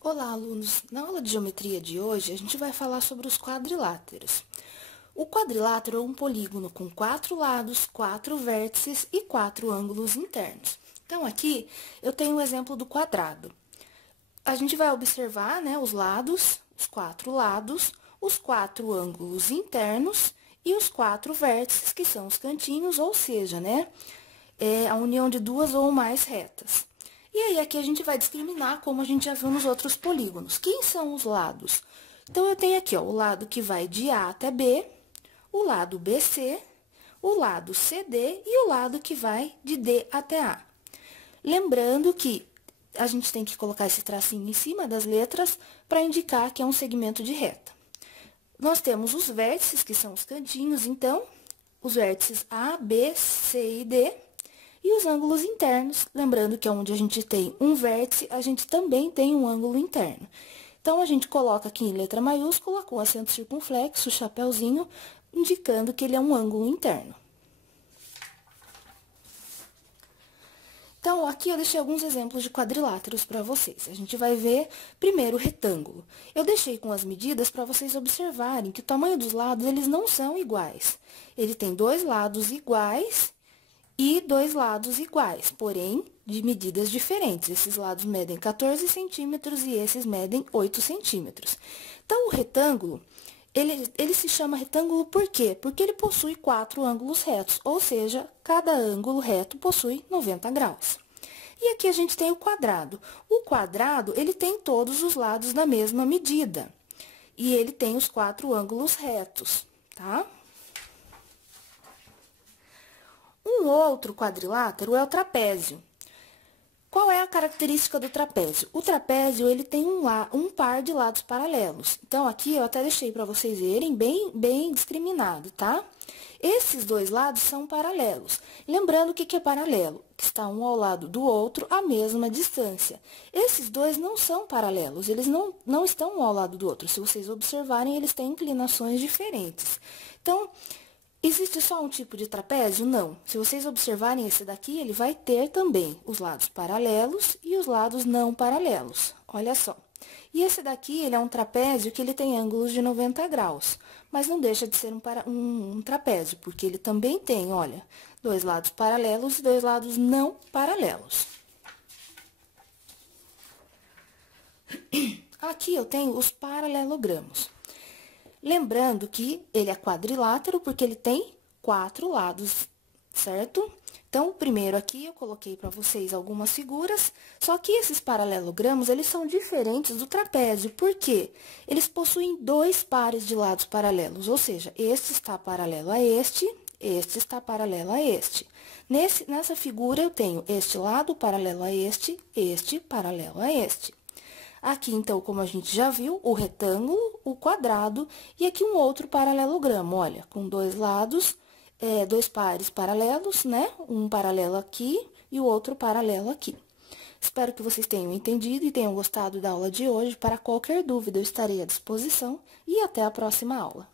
Olá, alunos! Na aula de geometria de hoje, a gente vai falar sobre os quadriláteros. O quadrilátero é um polígono com 4 lados, 4 vértices e 4 ângulos internos. Então, aqui eu tenho o exemplo do quadrado. A gente vai observar, né, os lados, os 4 lados, os 4 ângulos internos e os 4 vértices, que são os cantinhos, ou seja, né, a união de duas ou mais retas. E aí, aqui a gente vai discriminar, como a gente já viu nos outros polígonos. Quem são os lados? Então, eu tenho aqui, ó, o lado que vai de A até B, o lado BC, o lado CD e o lado que vai de D até A. Lembrando que a gente tem que colocar esse tracinho em cima das letras para indicar que é um segmento de reta. Nós temos os vértices, que são os cantinhos, então, os vértices A, B, C e D. E os ângulos internos, lembrando que onde a gente tem um vértice, a gente também tem um ângulo interno. Então, a gente coloca aqui em letra maiúscula, com acento circunflexo, chapéuzinho, indicando que ele é um ângulo interno. Então, aqui eu deixei alguns exemplos de quadriláteros para vocês. A gente vai ver, primeiro, o retângulo. Eu deixei com as medidas para vocês observarem que o tamanho dos lados, eles não são iguais. Ele tem 2 lados iguais e 2 lados iguais, porém, de medidas diferentes. Esses lados medem 14 centímetros e esses medem 8 centímetros. Então, o retângulo, ele se chama retângulo por quê? Porque ele possui 4 ângulos retos, ou seja, cada ângulo reto possui 90 graus. E aqui a gente tem o quadrado. O quadrado, ele tem todos os lados da mesma medida. E ele tem os 4 ângulos retos, tá? Um outro quadrilátero é o trapézio. Qual é a característica do trapézio? O trapézio, ele tem um par de lados paralelos. Então, aqui eu até deixei para vocês verem bem discriminado, tá? Esses 2 lados são paralelos. Lembrando o que é paralelo? Que está um ao lado do outro à mesma distância. Esses 2 não são paralelos, eles não estão um ao lado do outro. Se vocês observarem, eles têm inclinações diferentes. Então, existe só um tipo de trapézio? Não. Se vocês observarem esse daqui, ele vai ter também os lados paralelos e os lados não paralelos. Olha só. E esse daqui, ele é um trapézio que ele tem ângulos de 90 graus, mas não deixa de ser um trapézio, porque ele também tem, olha, 2 lados paralelos e 2 lados não paralelos. Aqui eu tenho os paralelogramos. Lembrando que ele é quadrilátero porque ele tem 4 lados, certo? Então, o primeiro aqui eu coloquei para vocês algumas figuras, só que esses paralelogramos, eles são diferentes do trapézio, por quê? Eles possuem 2 pares de lados paralelos, ou seja, este está paralelo a este está paralelo a este. Nessa figura, eu tenho este lado paralelo a este paralelo a este. Aqui, então, como a gente já viu, o retângulo, o quadrado e aqui um outro paralelogramo, olha, com 2 lados, 2 pares paralelos, né? Um paralelo aqui e o outro paralelo aqui. Espero que vocês tenham entendido e tenham gostado da aula de hoje. Para qualquer dúvida, eu estarei à disposição e até a próxima aula.